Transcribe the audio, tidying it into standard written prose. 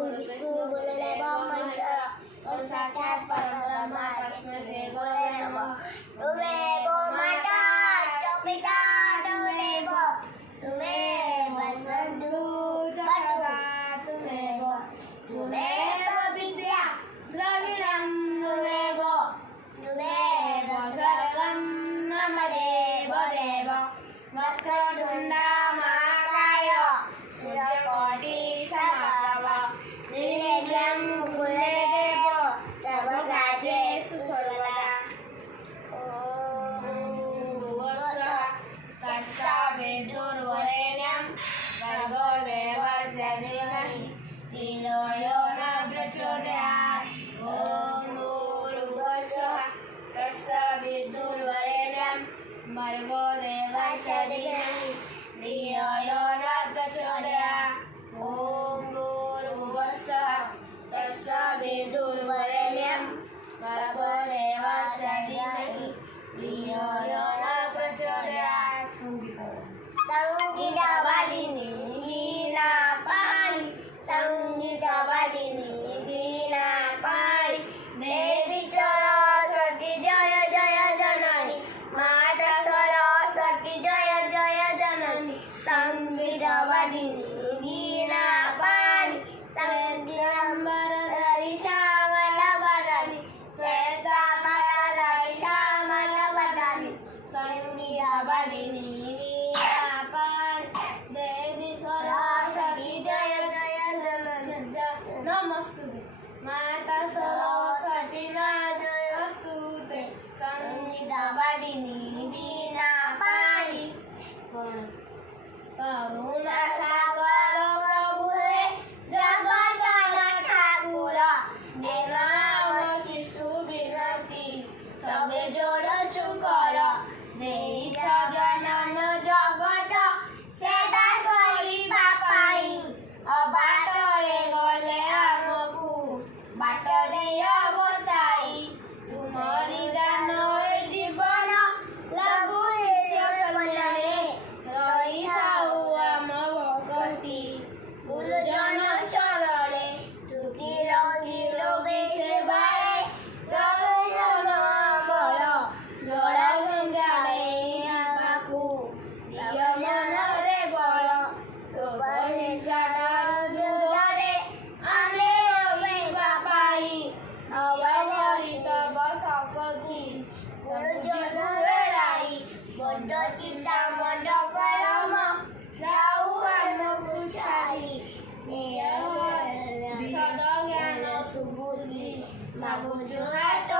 विष्णु गुरुदेव महेश्वर साक्षात् परब्रह्म तस्मै श्री गुरवे नमः। त्वमेव माता च पिता त्वमेव बन्धु च सखा त्वमेव विद्या द्रविणं त्वमेव सर्वं मम देव देव वक्रतुण्ड महाकाय सूर्यकोटि समप्रभ निर्विघ्नं कुरु देव सर्वकार्येषु सर्वदा। ॐ भुवस्सुः तत्सवितुर्वरेण्यं भर्गो देवस्य धीमहि धियो यो न प्रचोदयात्। ॐ भूर्भुवस्सुः तत्सवितुर्वरेण्यं भर्गो देवस्य धीमहि धियो यो न प्रचोदयात्। ॐ भूर्भुवस्सुः तत्सवितुर्वरेण्यं भर्गो देवस्य धीमहि धियो यो न प्रचोदयात्। संगीतवादिनी वीणा पाणि संगीतवादिनी वीणा पाणि देवी सरस्वती जय जय जननी माता सरस्वती जय जय जननी संगीतवादिनी वीणा पाणि संगीतंबरधरी श्यामलवदनी श्वेतांबरधरी श्यामलवदनी संगीतवादिनी वीणा पाणि देवी सरस्वती जय जय जननी नमस्तुते माता सरस्वती जय जयस्तुते संगीतवादिनी वीणा पाणि। करुणासागर प्रभु हे जगतना ठाकुर देनाव शिशु विनती सबे जोड़ चुकर देईछ जनन जगत सेवा करिबा पाई अबाटरे गले आमकु बाट दिय गोताई तुमरी दान जीवन लगु कल्याणे रही थाऊ आम भगती गुरुजन चरणे तुकी रंगी लोभे सेवारे गवेलन अमर जड़ गंजाड़े आमाकु दिय मनरे बल तोबरे जाडारू दूरे आमे अमेवा पाई अवमहित बसकती गुरुजन वेड़ाई बड़ चिंता मड करम जाऊ आमकु छाई सद ज्ञान सुबुद्धि मागुछु हाथ